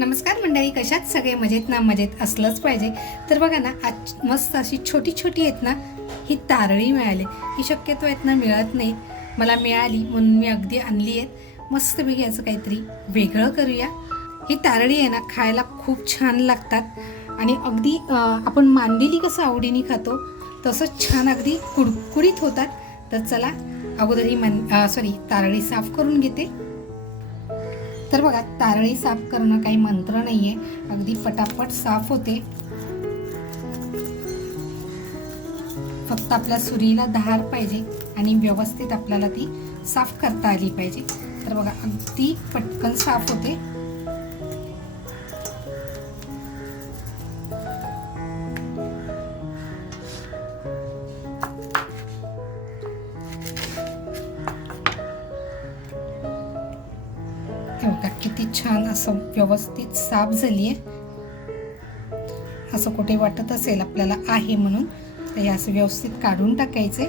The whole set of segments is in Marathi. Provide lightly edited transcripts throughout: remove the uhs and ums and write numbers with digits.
नमस्कार मंडळी, कशात सगळे मजेत ना? मजेत असलंच पाहिजे. तर बघा ना, आज मस्त अशी छोटी छोटी आहेत ना ही तारळी मिळाली. ही शक्यतो आहेत ना मिळत नाही, मला मिळाली म्हणून मी अगदी आणली आहेत. मस्तपैकी याचं काहीतरी वेगळं करूया. ही तारळी आहे ना खायला खूप छान लागतात आणि अगदी आपण मांदेली कसं आवडीने खातो तसंच छान अगदी कुडकुडीत होतात. तर चला अगोदर ही तारळी साफ करून घेते. तर बघा, तारळी साफ करणं काही मंत्र नाहीये, अगदी पटापट साफ होते. फक्त आपल्या सुरीला धार पाहिजे आणि व्यवस्थित आपल्याला ती साफ करता आली पाहिजे. तर बघा, अगदी पटकन साफ होते. बघा किती छान असं व्यवस्थित साफ झालीये. असं कुठे वाटत असेल आपल्याला आहे म्हणून, तर हे असं व्यवस्थित काढून टाकायचे.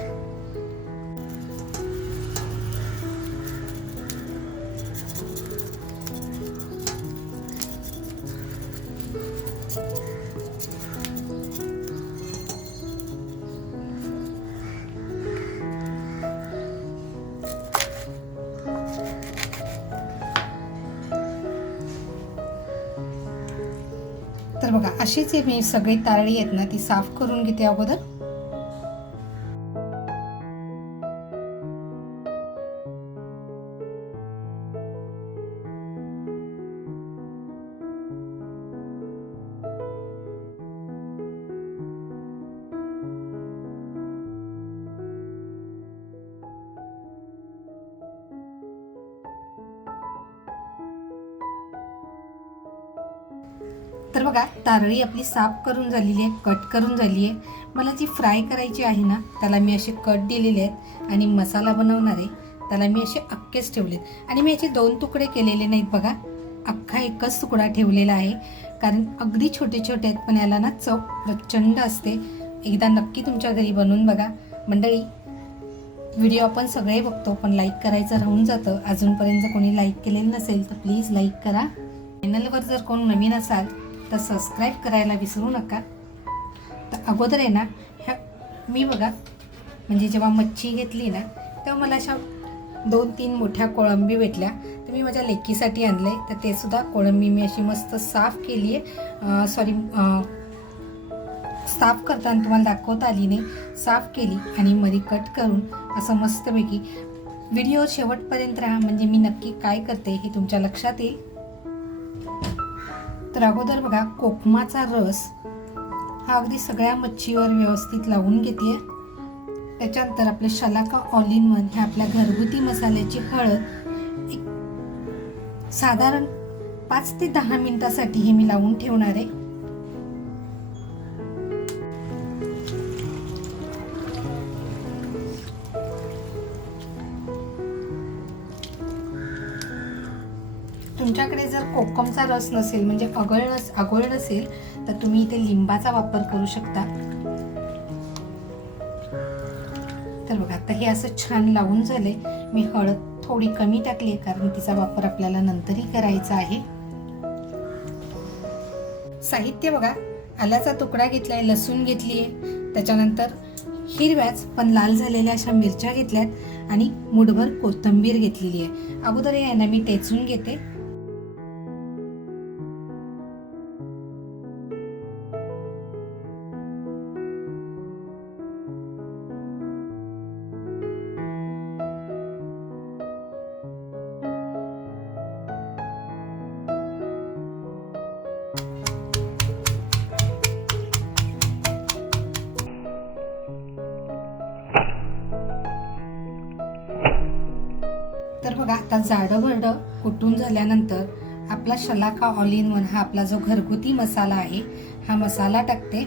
तर बघा, अशीच मी सगळी तारळी आहेत ना ती साफ करून घेते अगोदर. तर बघा, तारळी आपली साफ करून झालेली आहे, कट करून झाली आहे. मला जी फ्राय करायची आहे ना त्याला मी असे कट दिलेले आहेत आणि मसाला बनवणार आहे त्याला मी असे अख्खेच ठेवलेत. आणि मी याचे 2 तुकडे केलेले नाहीत बघा, अख्खा एकच तुकडा ठेवलेला आहे. कारण अगदी छोटे छोटे आहेत पण याला ना चव प्रचंड असते. एकदा नक्की तुमच्या घरी बनवून बघा मंडळी. व्हिडिओ आपण सगळे बघतो पण लाईक करायचं राहून जातं. अजूनपर्यंत कोणी लाईक केलेलं नसेल तर प्लीज लाईक करा. चॅनलवर जर कोण नवीन असाल तर सबस्क्राईब करायला विसरू नका. तर अगोदर आहे ना ह्या मी बघा, म्हणजे जेव्हा मच्छी घेतली ना तेव्हा मला अशा 2-3 मोठ्या कोळंबी भेटल्या. तर मी माझ्या लेकीसाठी आणले. तर ते सुद्धा कोळंबी मी अशी मस्त साफ केली आहे. साफ करताना तुम्हाला दाखवता आली नाही, साफ केली आणि मध्ये कट करून असं मस्तपैकी. व्हिडिओ शेवटपर्यंत राहा म्हणजे मी नक्की काय करते हे तुमच्या लक्षात येईल. तर अगोदर बघा, कोकमाचा रस हा अगदी सगळ्या मच्छीवर व्यवस्थित लावून घेते. त्याच्यानंतर आपले शलाका ऑल इन वन हे आपल्या घरगुती मसाल्याची हळद एक साधारण 5 ते 10 मिनिटासाठी हे मी लावून ठेवणार आहे. तुमच्याकडे जर कोकमचा रस नसेल म्हणजे आगोळ नसेल तर तुम्ही इथे लिंबाचा वापर करू शकता. तर बघा, आता हे असं छान लावून झाले. मी हळद थोडी कमी टाकली कारण तिचा वापर आपल्याला नंतरही करायचा आहे. साहित्य बघा, आल्याचा तुकडा घेतलाय, लसूण घेतलीये, त्याच्यानंतर हिरव्याच पण लाल झालेल्या अशा मिरच्या घेतल्यात आणि मुठभर कोथिंबीर घेतलेली आहे. अगोदर हे ना मी टेचून घेते. तर बघा, आता जाडं भरडं कुटून झाल्यानंतर आपला शलाका ऑल इन वन हा आपला जो घरगुती मसाला आहे हा मसाला टाकते.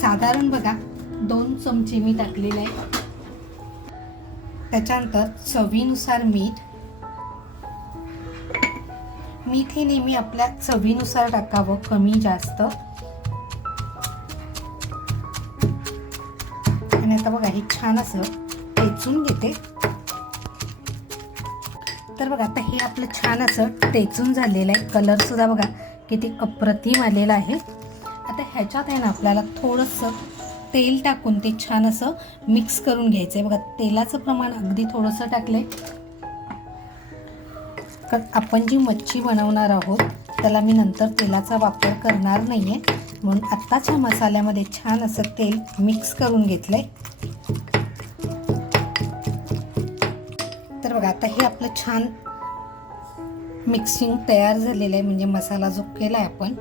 साधारण बघा 2 चमचे मी टाकलेले आहे. त्याच्यानंतर चवीनुसार मीठ. मीठ हे नेहमी आपल्या चवीनुसार टाकावं, कमी जास्त. आणि आता बघा हे छान असं टेचून घेते. तर बघा आता हे आपलं छान असं टेचून झालेलं आहे. कलरसुद्धा बघा किती अप्रतिम आलेला आहे. आता ह्याच्यात आहे ना आपल्याला थोडंसं तेल टाकून ते छान असं मिक्स करून घ्यायचं आहे. बघा तेलाचं प्रमाण अगदी थोडंसं टाकलं आहे, कारण आपण जी मच्छी बनवणार आहोत त्याला मी नंतर तेलाचा वापर करणार नाही आहे, म्हणून आत्ताच्या मसाल्यामध्ये छान असं तेल मिक्स करून घेतलं आहे. तर बघा आता हे आपलं छान मिक्सिंग तयार झालेलं आहे, म्हणजे मसाला जो केला आहे आपण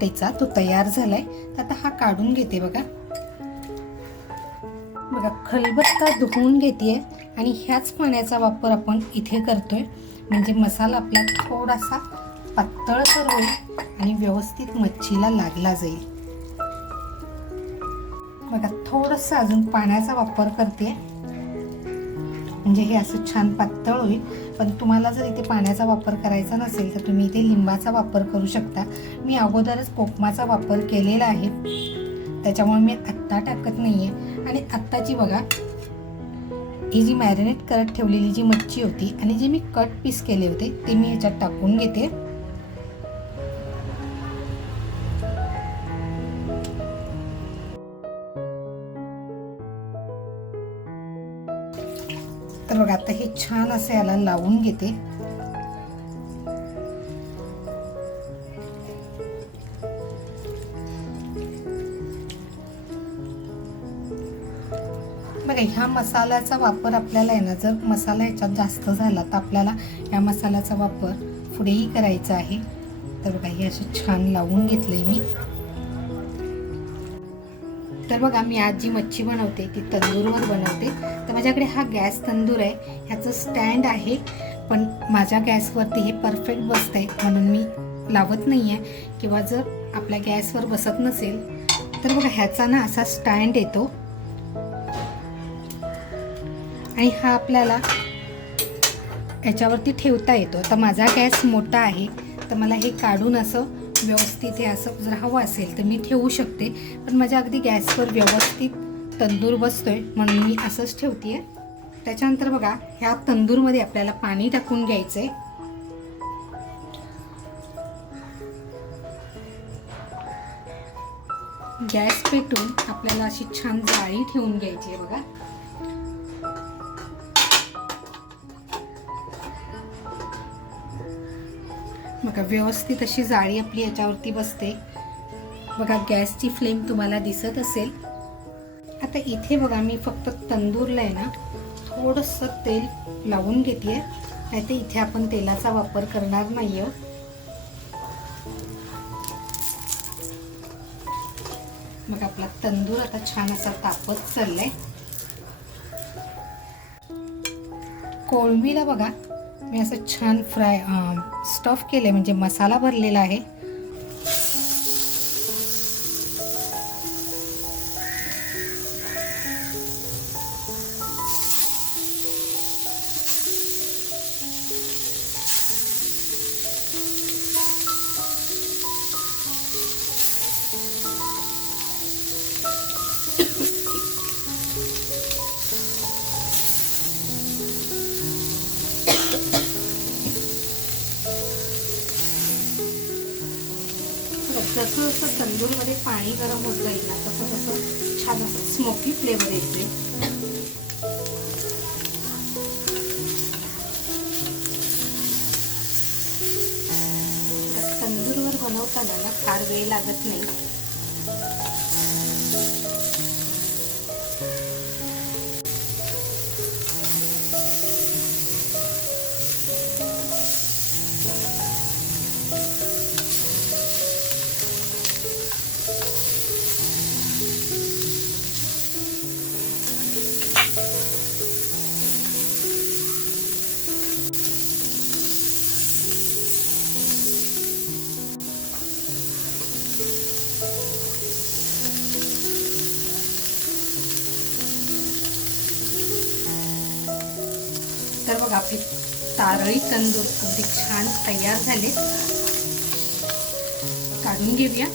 त्याचा तो तयार झाला आहे. तर आता हा काढून घेते. बघा बघा खलबत्ता धुवून घेते आणि ह्याच पाण्याचा वापर आपण इथे करतोय, म्हणजे मसाला आपला थोडासा पातळसर होईल आणि व्यवस्थित मच्छीला लागला जाईल. बघा थोडंसं अजून पाण्याचा वापर करते, म्हणजे हे असं छान पातळ होईल. पण तुम्हाला जर इथे पाण्याचा वापर करायचा नसेल तर तुम्ही इथे लिंबाचा वापर करू शकता. मी अगोदरच कोकमाचा वापर केलेला आहे, त्याच्यामुळे मी आत्ता टाकत नाही आहे. आणि आत्ताची बघा ही जी मॅरिनेट करत ठेवलेली जी मच्छी होती आणि जे मी कट पीस केले होते ते मी ह्याच्यात टाकून घेते. तर बघा आता हे छान असे याला लावून घेते. बघा ह्या मसाल्याचा वापर आपल्याला आहे ना, जर मसाला ह्याच्यात जास्त झाला तर आपल्याला ह्या मसाल्याचा वापर पुढेही करायचा आहे. तर बघा हे असं छान लावून घेतलंय मी. तर बघा मी आज जी मच्छी बनवते ती तंदूरवर बनवते. तर माझ्याकडे हा गॅस तंदूर आहे, ह्याचं स्टँड आहे, पण माझ्या गॅसवरती हे परफेक्ट बसत आहे म्हणून मी लावत नाही आहे. किंवा जर आपल्या गॅसवर बसत नसेल तर बघा ह्याचा ना असा स्टँड येतो आणि हा आपल्याला याच्यावरती ठेवता येतो. तर माझा गॅस मोठा आहे तर मला हे काढून असं व्यवस्थित हे असं जर हवं असेल तर मी ठेवू शकते, पण माझ्या अगदी गॅसवर व्यवस्थित तंदूर बसतोय म्हणून मी असंच ठेवते. त्याच्यानंतर बघा ह्या तंदूरमध्ये आपल्याला पाणी टाकून घ्यायचंय. गॅस पेटून आपल्याला अशी छान जाळी ठेवून घ्यायची आहे. बघा बघा व्यवस्थित अशी जाळी आपली याच्यावरती बसते. बघा गॅसची फ्लेम तुम्हाला दिसत असेल. आता इथे बघा मी फक्त तंदूरला आहे ना थोडंसं तेल लावून घेते, नाहीतर इथे आपण तेलाचा वापर करणार नाही आहोत. मग आपला तंदूर आता छान असा तापत चाललाय. कोळंबीला बघा मी असं छान स्टफ केले, म्हणजे मसाला भरलेला आहे. जसं जसं तंदूरमध्ये पाणी गरम होत जाईल ना तसं तसं छान असं स्मोकी फ्लेवर येते. तंदूरवर बनवताना ना फार वेळ लागत नाही. तर बघा आपली तारळी तंदूर अगदी छान तयार झाले. काढून घेऊया.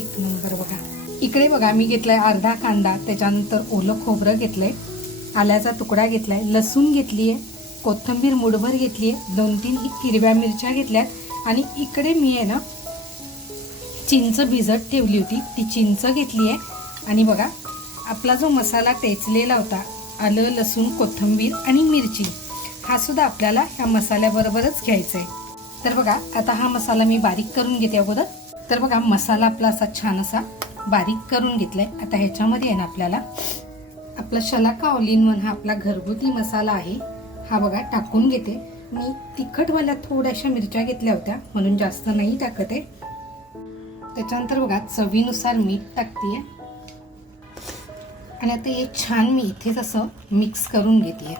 एक नंबर बघा. इकडे बघा मी घेतलाय अर्धा कांदा, त्याच्यानंतर ओलं खोबरं घेतलंय, आल्याचा तुकडा घेतलाय, लसूण घेतली आहे, कोथिंबीर मुठभर घेतली आहे, 2-3 हिरव्या मिरच्या घेतल्यात आणि इकडे मी आहे ना चिंच भिजत ठेवली होती, ती चिंच घेतली आहे. आणि बघा आपला जो मसाला टेचलेला होता, आलं लसूण कोथिंबीर आणि मिरची, हा सुद्धा आपल्याला ह्या मसाल्याबरोबरच घ्यायचा आहे. तर बघा आता हा मसाला मी बारीक करून घेते अगोदर. तर बघा मसाला आपला असा छान असा बारीक करून घेतलाय. आता ह्याच्यामध्ये आहे ना आपल्याला आपला शलाका ऑल इन वन हा आपला घरगुती मसाला आहे, हा बघा टाकून घेते. मी तिखटवाल्या थोड्याशा मिरच्या घेतल्या होत्या म्हणून जास्त नाही टाकत आहे. त्याच्यानंतर बघा चवीनुसार मीठ टाकते आणि आता हे छान मी इथेच असं मिक्स करून घेते.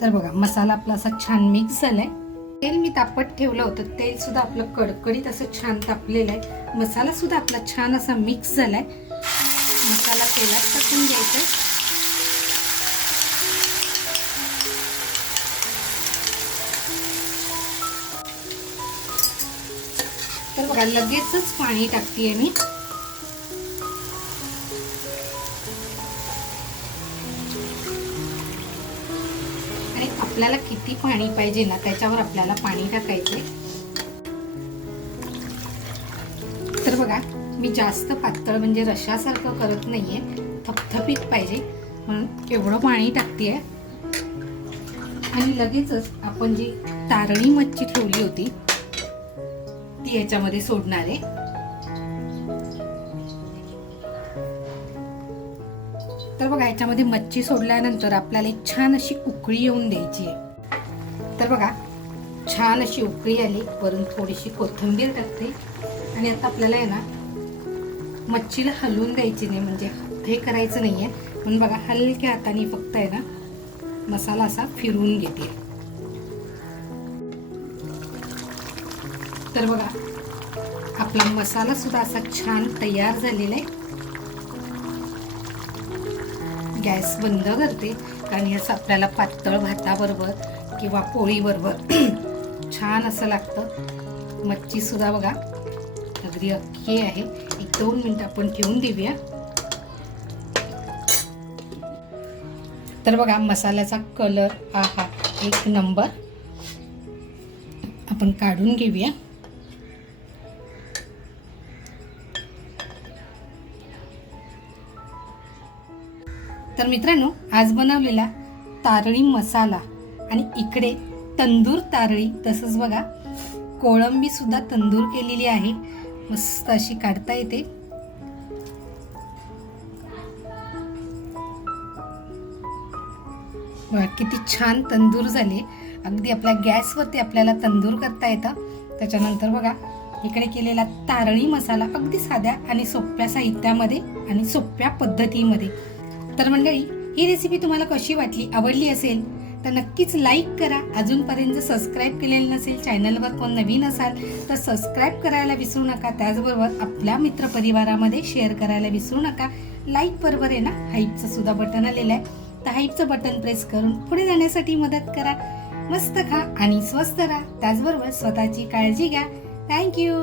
तर बघा मसाला आपला असा छान मिक्स झालाय. तेल मी तापत ठेवलं होतं, तेल सुद्धा आपलं कडकडीत असं छान तापलेलं आहे. मसाला सुद्धा आपला छान असा मिक्स झालाय. मसाला तेलात टाकून घ्यायचा. तर बघा लगेचच पाणी टाकतेय मी. आणि आपल्याला किती पाणी पाहिजे ना त्याच्यावर आपल्याला पाणी टाकायचंय. तर बघा मी जास्त पातळ म्हणजे रश्यासारखं करत नाहीये, थपथपीत पाहिजे म्हणून एवढं पाणी टाकतेय. आणि लगेचच आपण जी तारळी मच्छी ठेवली होती ती याच्यामध्ये सोडणार आहे. तर बघा याच्यामध्ये मच्छी सोडल्यानंतर आपल्याला एक छान अशी उकळी येऊन द्यायची आहे. तर बघा छान अशी उकळी आली, वरून थोडीशी कोथिंबीर टाकते. आणि आता आपल्याला आहे ना मच्छीला हलवून द्यायची नाही, म्हणजे हे करायचं नाहीये म्हणून बघा हलक्या हाताने फक्त आहे ना मसाला असा फिरवून घेते. तर बघा आपला मसाला सुद्धा असा छान तयार झालेला आहे. गॅस बंद करते कारण याचं आपल्याला पातळ भाताबरोबर किंवा पोळीबरोबर छान असं लागतं. मच्छी सुद्धा बघा अगदी अख्खी आहे. 1-2 मिनिटं आपण ठेवून देऊया. तर बघा मसाल्याचा कलर आहा एक नंबर. आपण काढून घेऊया. तर मित्रांनो आज बनवलेला तारळी मसाला आणि इकडे तंदूर तारळी, तसंच बघा कोळंबी सुद्धा तंदूर केलेली आहे, मस्त अशी काढता येते. बघा किती छान तंदूर झाले. अगदी आपल्या गॅसवरती आपल्याला तंदूर करता येतं. त्याच्यानंतर बघा इकडे केलेला तारळी मसाला अगदी साध्या आणि सोप्या साहित्यामध्ये आणि सोप्या पद्धतीमध्ये. तर मंडळी ही रेसिपी तुम्हाला कशी वाटली, आवडली असेल तर नक्कीच लाईक करा. अजूनपर्यंत जर सबस्क्राईब केलेलं नसेल, चॅनलवर कोण नवीन असाल तर सबस्क्राईब करायला विसरू नका. त्याचबरोबर आपल्या मित्रपरिवारामध्ये शेअर करायला विसरू नका. लाईक बरोबर आहे ना हाईपचं सुद्धा बटन आलेलं आहे, तर हाईपचं बटन प्रेस करून पुढे जाण्यासाठी मदत करा. मस्त खा आणि स्वस्त राहा, त्याचबरोबर स्वतःची काळजी घ्या. थँक्यू.